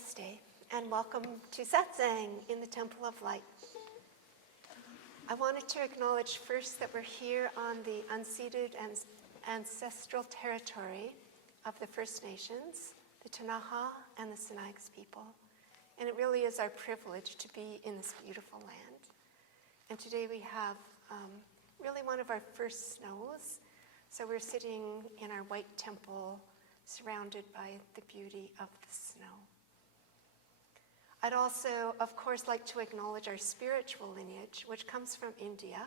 Namaste, and welcome to Satsang in the Temple of Light. I wanted to acknowledge first that we're here on the unceded and ancestral territory of the First Nations, the Ktunaxa and the Sinixt people. And it really is our privilege to be in this beautiful land. And today we have really one of our first snows. So we're sitting in our white temple surrounded by the beauty of the snow. I'd also, of course, like to acknowledge our spiritual lineage, which comes from India,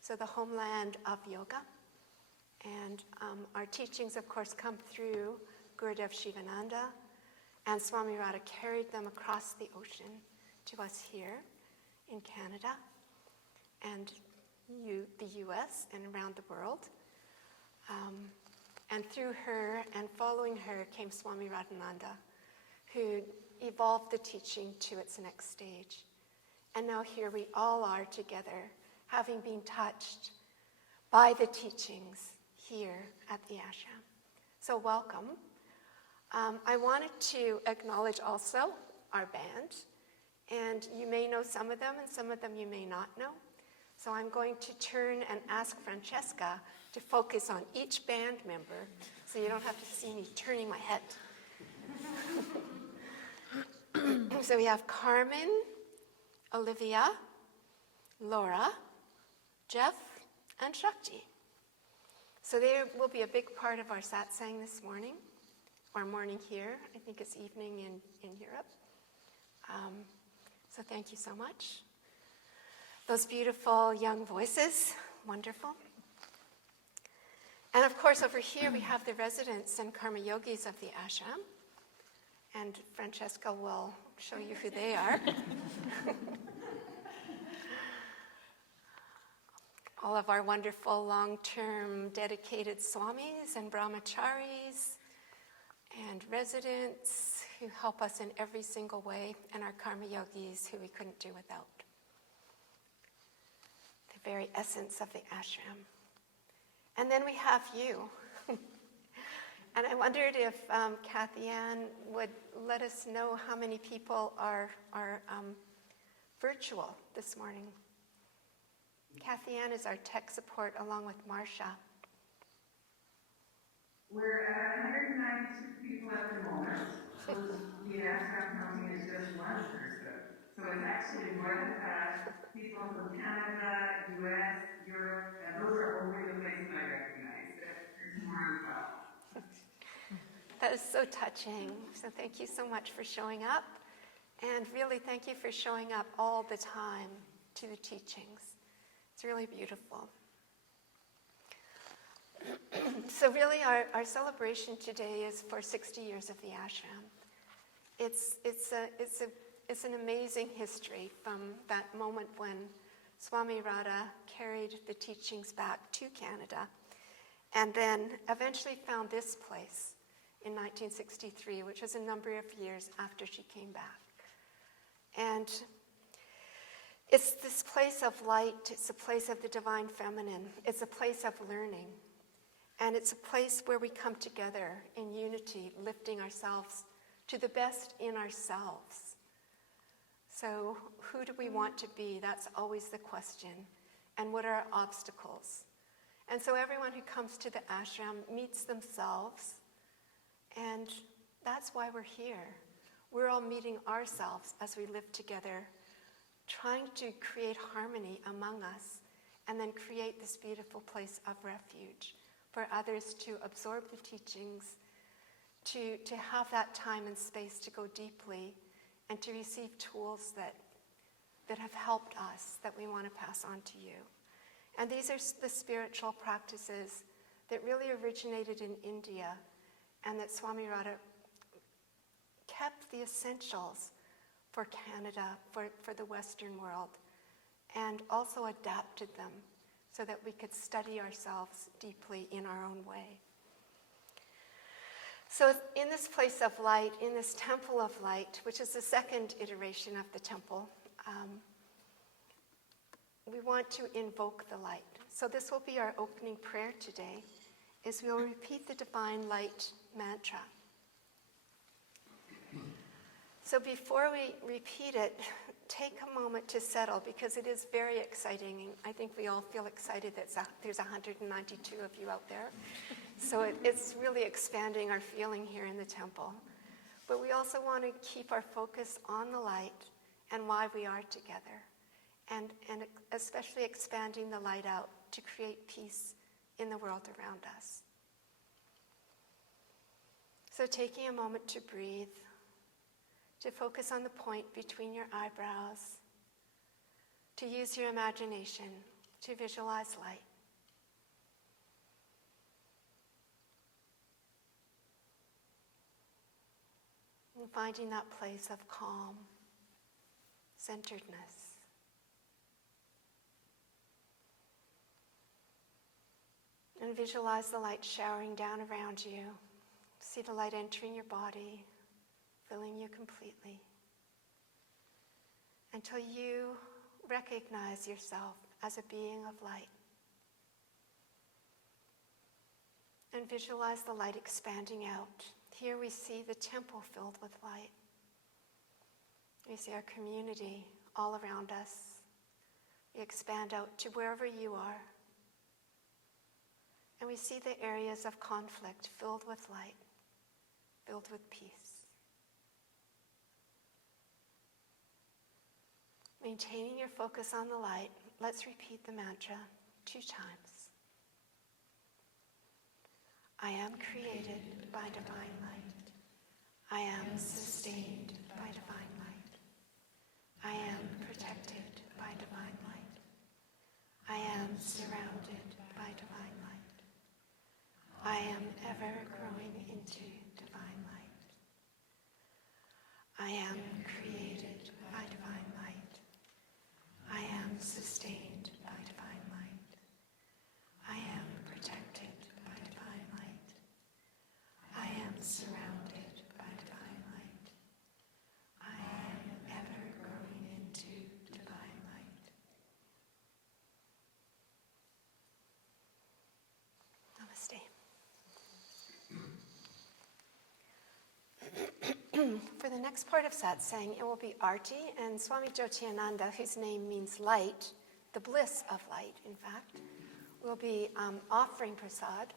so the homeland of yoga. And our teachings, of course, come through Gurudev Sivananda, and Swami Radha carried them across the ocean to us here in Canada and the US and around the world. And through her and following her came Swami Radhananda, who evolved the teaching to its next stage. And now here we all are together, having been touched by the teachings here at the ashram. So welcome. I wanted to acknowledge also our band, and you may know some of them and some of them you may not know. So I'm going to turn and ask Francesca to focus on each band member so you don't have to see me turning my head. So we have Carmen, Olivia, Laura, Jeff, and Shakti. So they will be a big part of our satsang this morning, or morning here. I think it's evening in Europe. So thank you so much. Those beautiful young voices, wonderful. And of course, over here we have the residents and karma yogis of the ashram. And Francesca will show you who they are. All of our wonderful long-term dedicated swamis and brahmacharis and residents who help us in every single way, and our karma yogis who we couldn't do without. The very essence of the ashram. And then we have you. And I wondered if Kathy Ann would let us know how many people are virtual this morning. Kathy Ann is our tech support along with Marcia. We're at 192 people at the moment. So the ashram counting is just one person. So it's actually more than that. People from Canada, US, Europe, and those are only the places I recognize. There's more as well. That is so touching. So thank you so much for showing up. And really thank you for showing up all the time to the teachings. It's really beautiful. So really our celebration today is for 60 years of the ashram. It's an amazing history from that moment when Swami Radha carried the teachings back to Canada and then eventually found this place in 1963, which was a number of years after she came back. And it's this place of light, it's a place of the divine feminine, it's a place of learning, and it's a place where we come together in unity, lifting ourselves to the best in ourselves. So who do we want to be? That's always the question. And what are our obstacles? And so everyone who comes to the ashram meets themselves, and that's why we're here. We're all meeting ourselves as we live together, trying to create harmony among us, and then create this beautiful place of refuge for others to absorb the teachings, to have that time and space to go deeply, and to receive tools that have helped us, that we want to pass on to you. And these are the spiritual practices that really originated in India, and that Swami Radha kept the essentials for Canada, for the Western world, and also adapted them so that we could study ourselves deeply in our own way. So in this place of light, in this temple of light, which is the second iteration of the temple, we want to invoke the light. So this will be our opening prayer today, is we will repeat the divine light mantra. So before we repeat it, take a moment to settle, because it is very exciting. And I think we all feel excited that there's 192 of you out there. So it's really expanding our feeling here in the temple. But we also want to keep our focus on the light and why we are together. And especially expanding the light out to create peace in the world around us. So taking a moment to breathe, to focus on the point between your eyebrows, to use your imagination to visualize light. And finding that place of calm, centeredness. And visualize the light showering down around you. See the light entering your body, filling you completely, until you recognize yourself as a being of light. And visualize the light expanding out. Here we see the temple filled with light. We see our community all around us. We expand out to wherever you are. And we see the areas of conflict filled with light, filled with peace. Maintaining your focus on the light, let's repeat the mantra 2 times. I am created by divine light. I am sustained by divine light. I am protected by divine light. I am surrounded by divine light. I am ever growing into divine light. I am created by divine light. I am sustained by divine light. I am protected by divine light. I am surrounded by divine light. I am ever growing into divine light. Namaste. For the next part of Satsang, it will be Arti and Swami Jyotiananda, whose name means light, the bliss of light, in fact, will be offering prasad.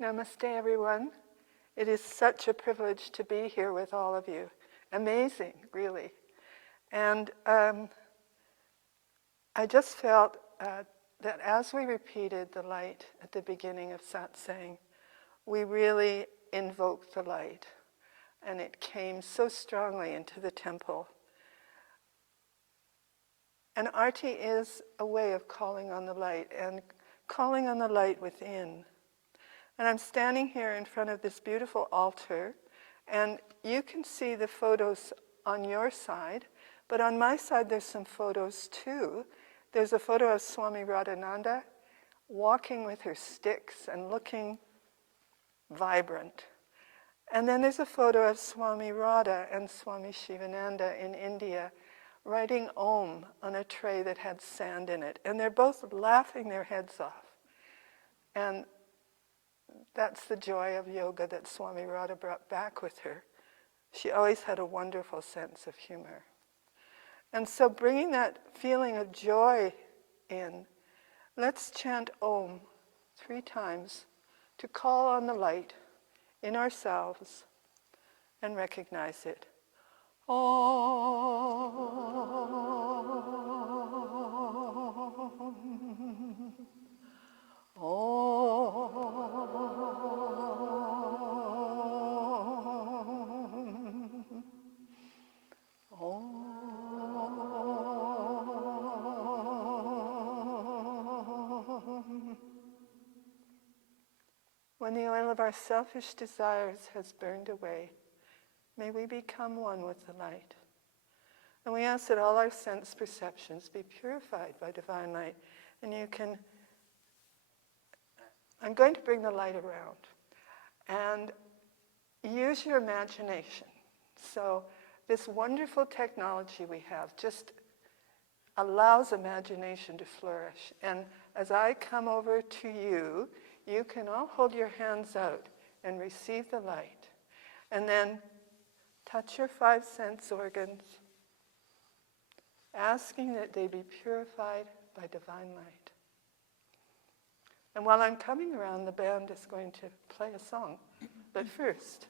Namaste, everyone. It is such a privilege to be here with all of you. Amazing, really. And I just felt that as we repeated the light at the beginning of Satsang, we really invoked the light. And it came so strongly into the temple. And Arti is a way of calling on the light and calling on the light within. And I'm standing here in front of this beautiful altar, and you can see the photos on your side, but on my side there's some photos too. There's a photo of Swami Radhananda walking with her sticks and looking vibrant. And then there's a photo of Swami Radha and Swami Sivananda in India writing Om on a tray that had sand in it. And they're both laughing their heads off. And that's the joy of yoga that Swami Radha brought back with her. She always had a wonderful sense of humor. And so bringing that feeling of joy in, let's chant Om 3 times to call on the light in ourselves and recognize it. Om. Om. When the oil of our selfish desires has burned away, may we become one with the light. And we ask that all our sense perceptions be purified by divine light. And I'm going to bring the light around. And use your imagination. So this wonderful technology we have just allows imagination to flourish. And as I come over to you, you can all hold your hands out and receive the light. And then touch your 5 sense organs, asking that they be purified by divine light. And while I'm coming around, the band is going to play a song. But first,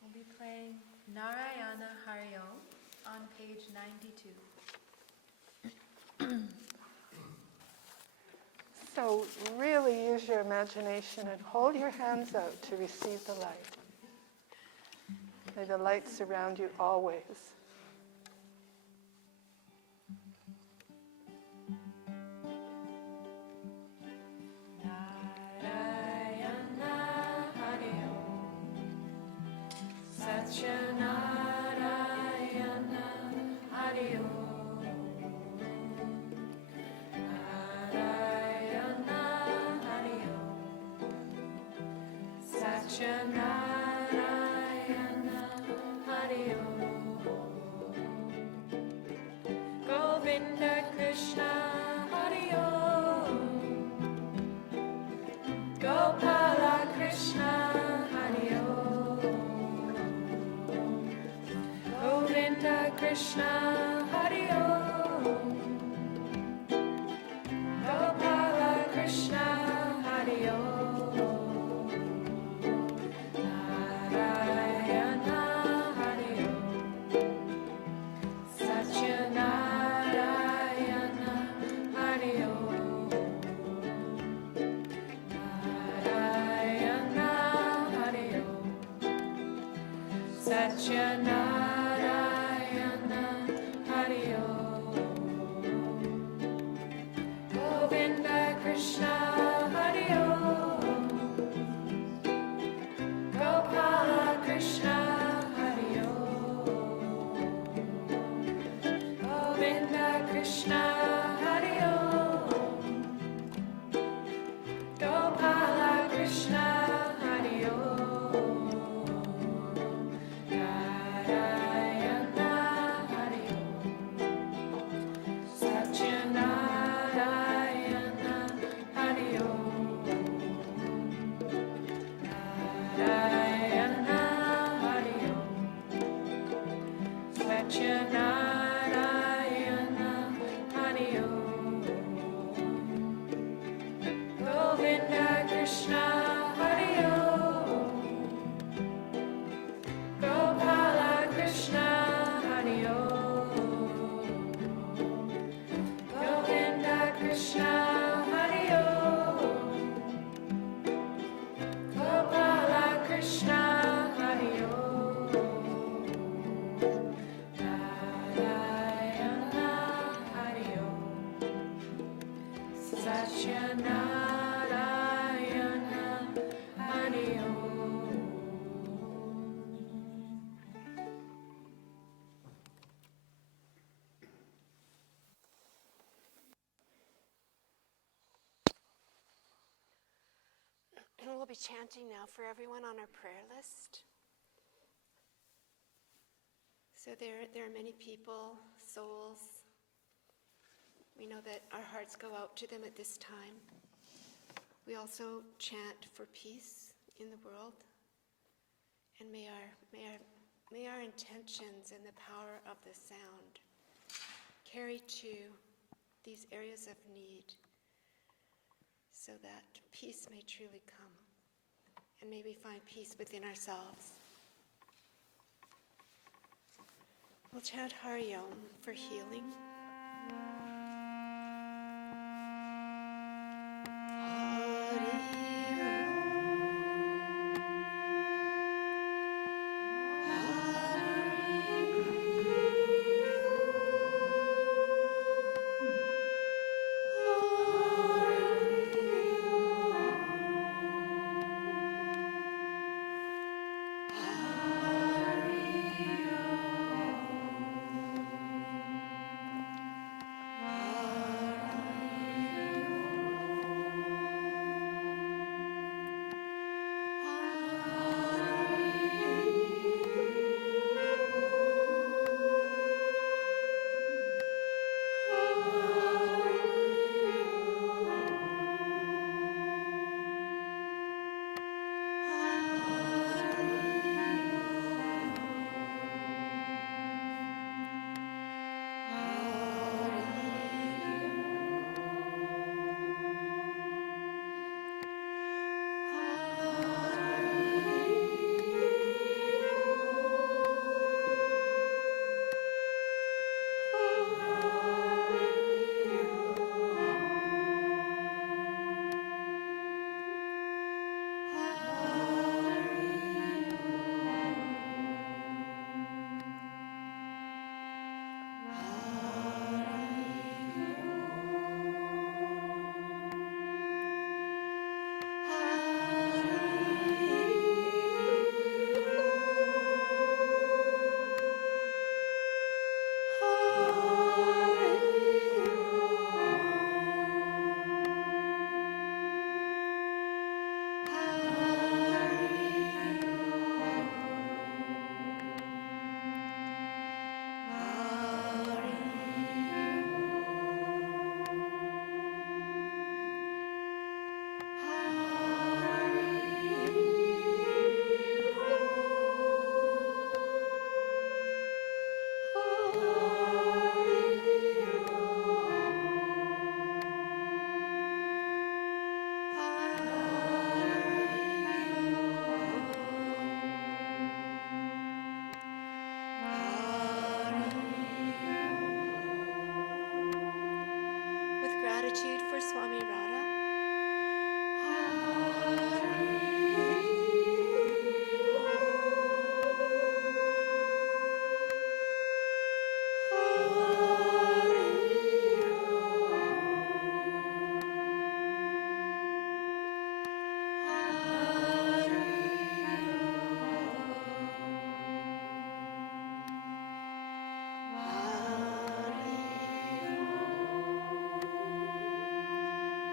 we'll be playing Narayana Hari Om on page 92. so really use your imagination and hold your hands out to receive the light. May the light surround you always. Govinda Krishna Hari Om, Gopala Krishna Hari Om, Govinda Krishna Hari Om, Gopala Krishna Hari Om. Satyanarayana Hari Om, Govinda Krishna Hari Om, Gopala Krishna Hari Om, Govinda Krishna Hari Om, Gopala Krishna Hari Om. We'll be chanting now for everyone on our prayer list. So there are many people, souls. We know that our hearts go out to them at this time. We also chant for peace in the world. And may our intentions and the power of the sound carry to these areas of need so that peace may truly come. And may we find peace within ourselves. We'll chant Hari Om for healing. Hari Om. gratitude for Swami Radha.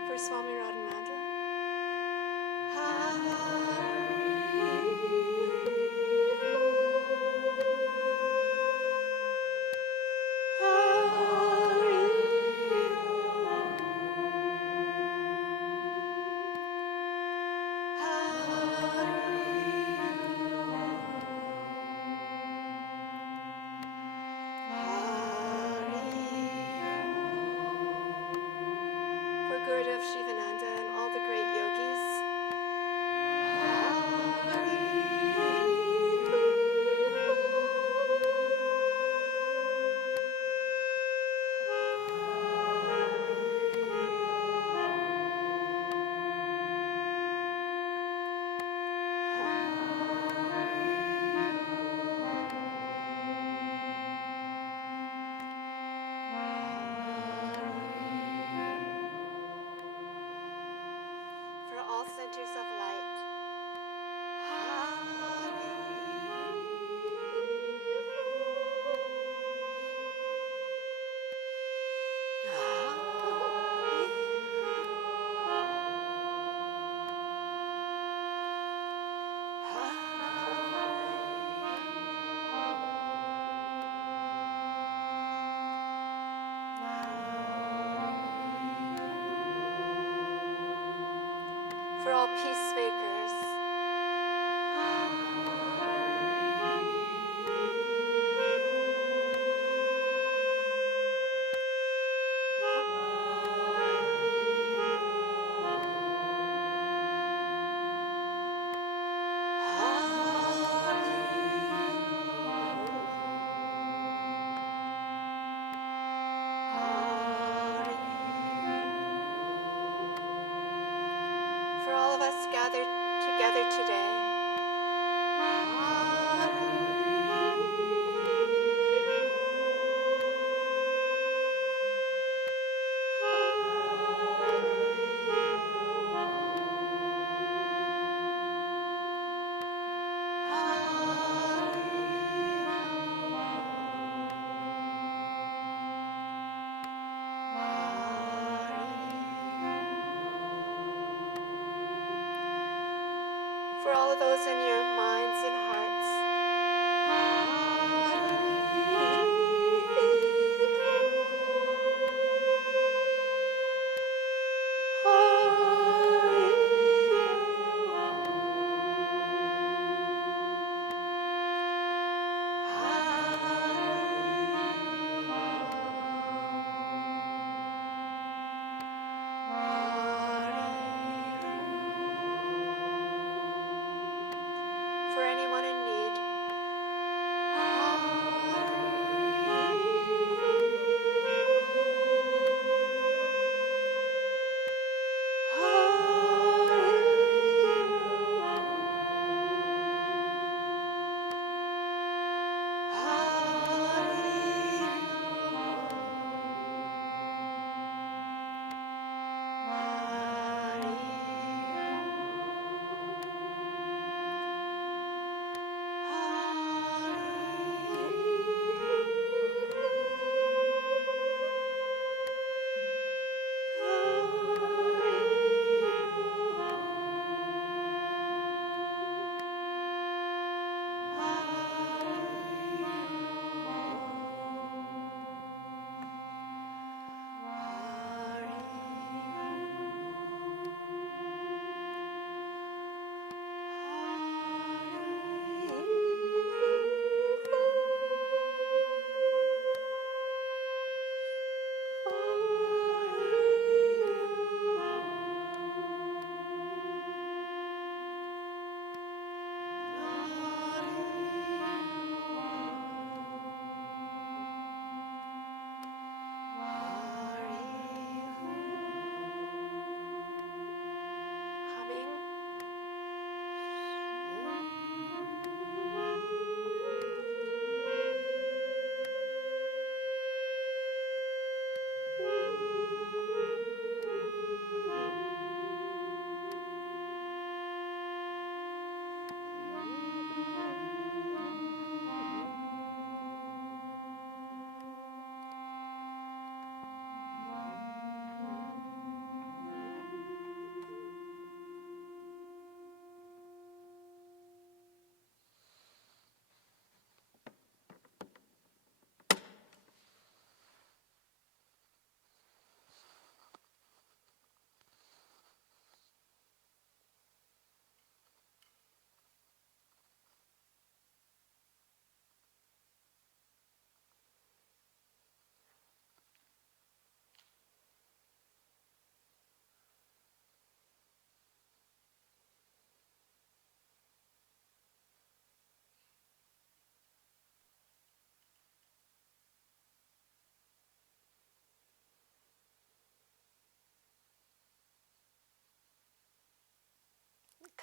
For Swami Radhananda. For Gurudev Shivananda and all the great yogis. For all centers of light. For all peacemakers. For all of us gathered together today. For all of those in your minds and hearts.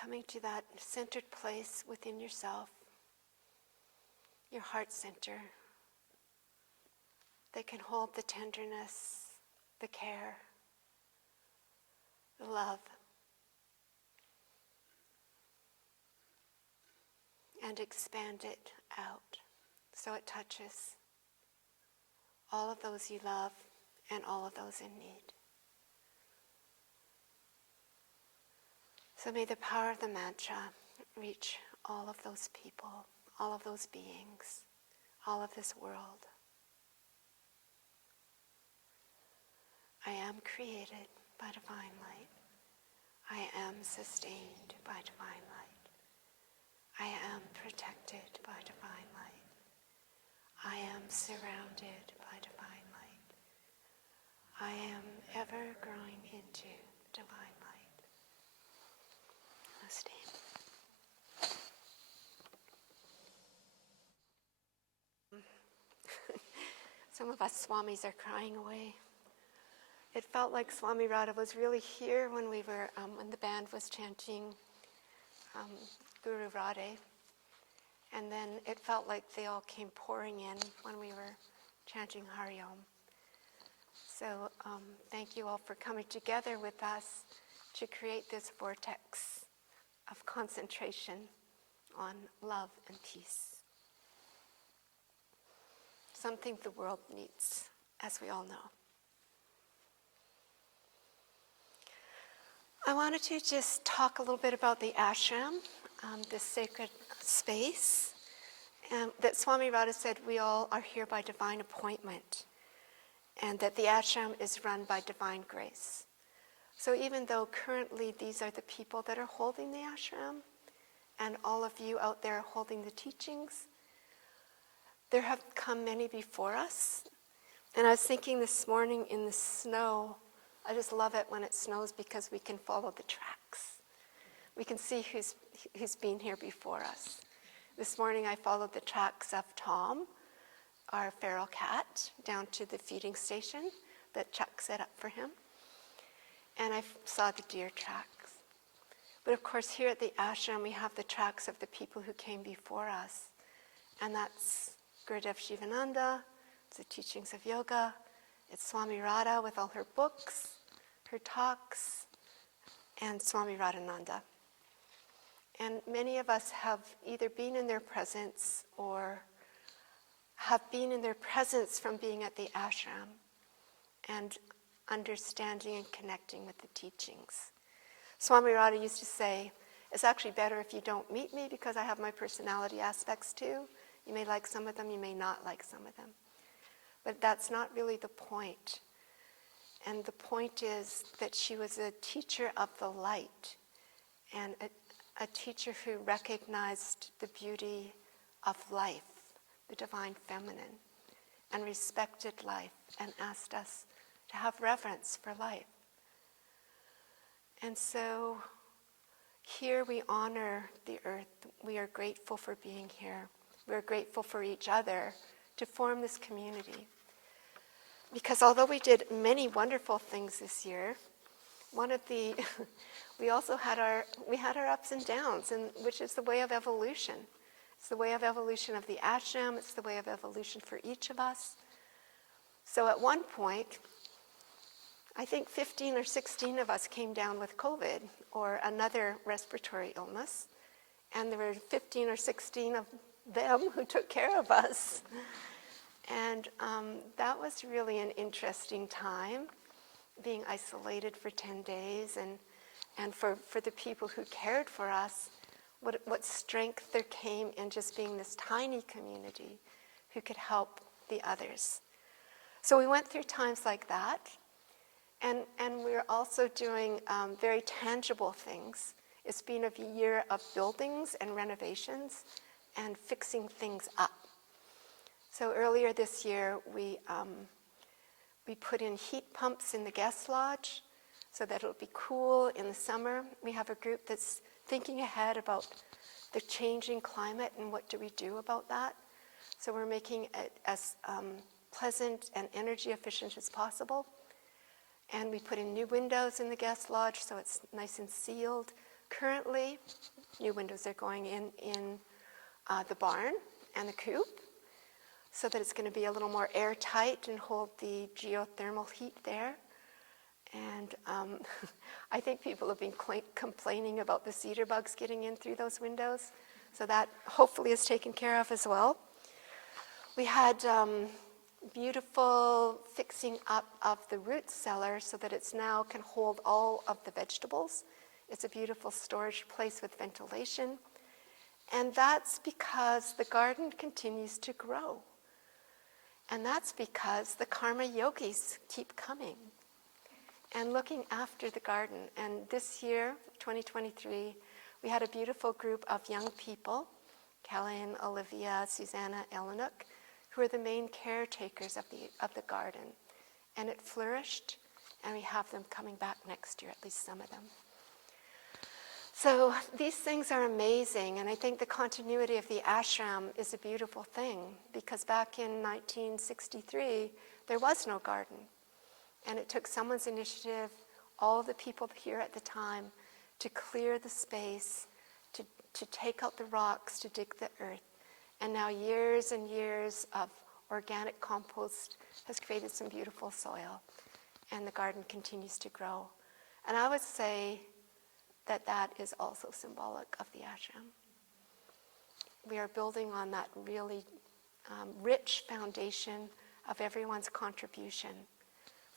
coming to that centered place within yourself, your heart center, that can hold the tenderness, the care, the love, and expand it out so it touches all of those you love and all of those in need. So may the power of the mantra reach all of those people, all of those beings, all of this world. I am created by divine light. I am sustained by divine light. I am protected by divine light. I am surrounded by divine light. I am ever growing into divine light. Namaste. Some of us Swamis are crying away. It felt like Swami Radha was really here when we were, when the band was chanting Guru Radhe. And then it felt like they all came pouring in when we were chanting Hari Om. So thank you all for coming together with us to create this vortex of concentration on love and peace. Something the world needs, as we all know. I wanted to just talk a little bit about the ashram, this sacred space, that Swami Radha said we all are here by divine appointment, and that the ashram is run by divine grace. So even though currently these are the people that are holding the ashram, and all of you out there holding the teachings, there have come many before us. And I was thinking this morning in the snow, I just love it when it snows because we can follow the tracks. We can see who's been here before us. This morning I followed the tracks of Tom, our feral cat, down to the feeding station that Chuck set up for him. And I saw the deer tracks. But of course here at the ashram we have the tracks of the people who came before us. And that's Gurudev Shivananda, it's the teachings of yoga, it's Swami Radha with all her books, her talks, and Swami Radhananda. And many of us have either been in their presence or have been in their presence from being at the ashram and understanding and connecting with the teachings. Swami Radha used to say, it's actually better if you don't meet me because I have my personality aspects too. You may like some of them, you may not like some of them. But that's not really the point. And the point is that she was a teacher of the light and a teacher who recognized the beauty of life, the divine feminine, and respected life and asked us to have reverence for life. And so here we honor the earth. We are grateful for being here. We're grateful for each other to form this community. Because although we did many wonderful things this year, we also had our ups and downs, and which is the way of evolution. It's the way of evolution of the ashram. It's the way of evolution for each of us. So at one point, I think 15 or 16 of us came down with COVID or another respiratory illness, and there were 15 or 16 of them who took care of us. And that was really an interesting time, being isolated for 10 days, and for the people who cared for us, what strength there came in just being this tiny community who could help the others. So we went through times like that, and we're also doing very tangible things. It's been a year of buildings and renovations and fixing things up. So earlier this year, we put in heat pumps in the guest lodge so that it'll be cool in the summer. We have a group that's thinking ahead about the changing climate and what do we do about that. So we're making it as pleasant and energy efficient as possible. And we put in new windows in the guest lodge so it's nice and sealed. Currently, new windows are going in the barn and the coop, so that it's going to be a little more airtight and hold the geothermal heat there. And I think people have been complaining about the cedar bugs getting in through those windows, so that hopefully is taken care of as well. We had beautiful fixing up of the root cellar so that it's now can hold all of the vegetables. It's a beautiful storage place with ventilation. And that's because the garden continues to grow. And that's because the karma yogis keep coming and looking after the garden. And this year, 2023, we had a beautiful group of young people, Kellyanne, Olivia, Susanna, Eleanor, who are the main caretakers of the garden. And it flourished, and we have them coming back next year, at least some of them. So these things are amazing, and I think the continuity of the ashram is a beautiful thing, because back in 1963, there was no garden. And it took someone's initiative, all the people here at the time, to clear the space, to take out the rocks, to dig the earth. And now years and years of organic compost has created some beautiful soil, and the garden continues to grow. And I would say that is also symbolic of the ashram. We are building on that really rich foundation of everyone's contribution,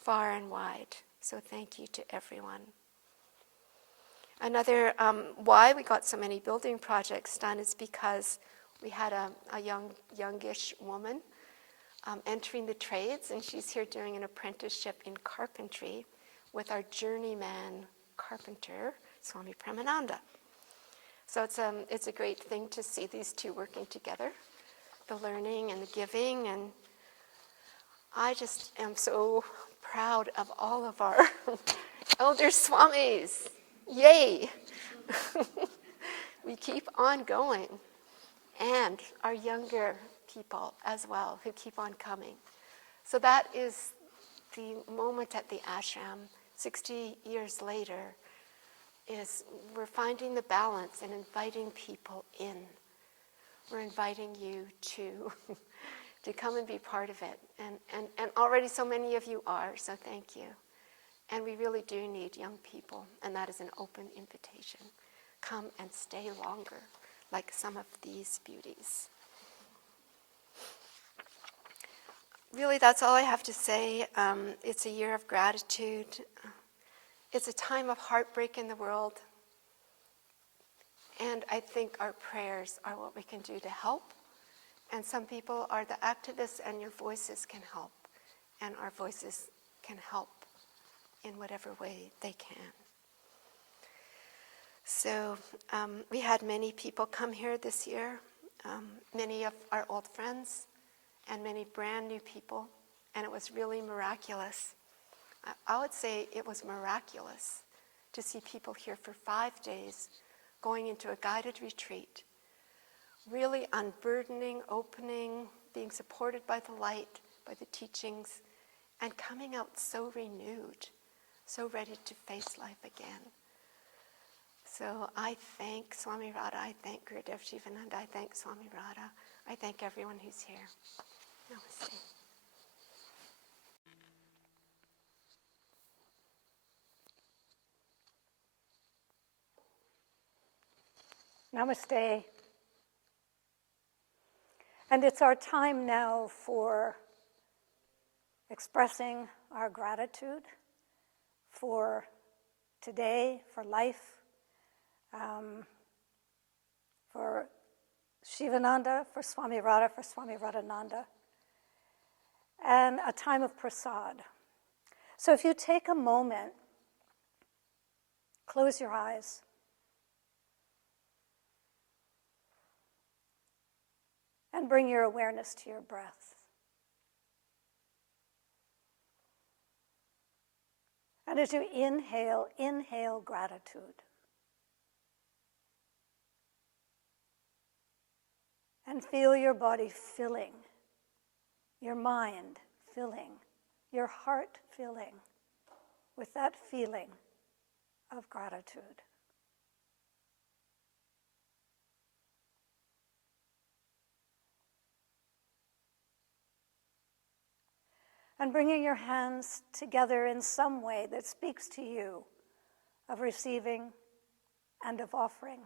far and wide. So thank you to everyone. Another why we got so many building projects done is because we had a youngish woman entering the trades, and she's here doing an apprenticeship in carpentry with our journeyman carpenter, Swami Premananda. So it's a great thing to see these two working together, the learning and the giving, and I just am so proud of all of our elder swamis. Yay! We keep on going, and our younger people as well who keep on coming. So that is the moment at the ashram 60 years later, is we're finding the balance and inviting people in. We're inviting you to come and be part of it. And already so many of you are, so thank you. And we really do need young people, and that is an open invitation. Come and stay longer, like some of these beauties. Really, that's all I have to say. It's a year of gratitude. It's a time of heartbreak in the world. And I think our prayers are what we can do to help. And some people are the activists, and your voices can help. And our voices can help in whatever way they can. So we had many people come here this year, many of our old friends, and many brand new people, and it was really miraculous. I would say it was miraculous to see people here for 5 days going into a guided retreat, really unburdening, opening, being supported by the light, by the teachings, and coming out so renewed, so ready to face life again. So I thank Swami Radha, I thank Gurudev Shivananda, I thank Swami Radha, I thank everyone who's here. Namaste. Namaste. And it's our time now for expressing our gratitude for today, for life, for Shivananda, for Swami Radha, for Swami Radhananda, and a time of prasad. So if you take a moment, close your eyes, and bring your awareness to your breath. And as you inhale gratitude. And feel your body filling, your mind filling, your heart filling with that feeling of gratitude. And bringing your hands together in some way that speaks to you of receiving and of offering.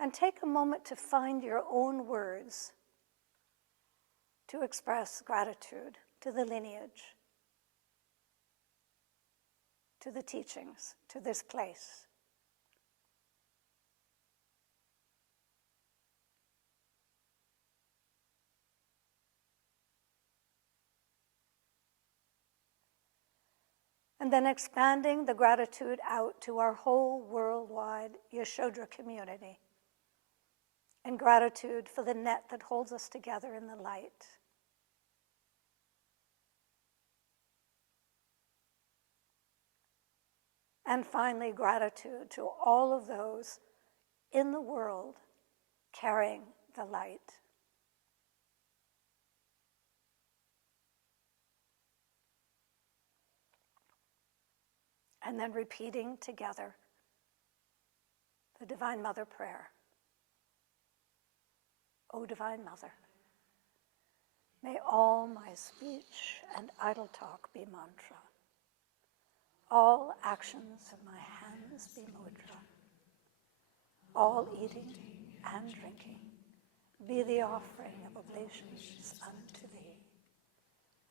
And take a moment to find your own words to express gratitude to the lineage, to the teachings, to this place. And then expanding the gratitude out to our whole worldwide Yasodhara community. And gratitude for the net that holds us together in the light. And finally, gratitude to all of those in the world carrying the light. And then repeating together the Divine Mother prayer. O Divine Mother, may all my speech and idle talk be mantra. All actions of my hands be mudra. All eating and drinking be the offering of oblations unto thee.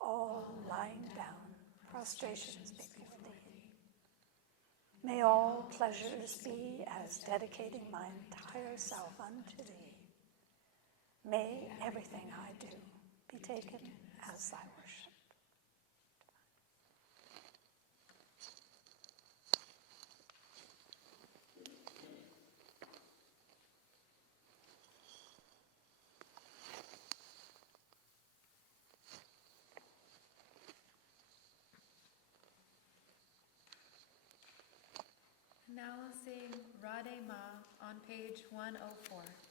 All lying down, prostrations be before thee. May all pleasures be as dedicating my entire self unto thee. May everything I do be taken as thy worship. Now we'll sing Radhe Ma on page 104.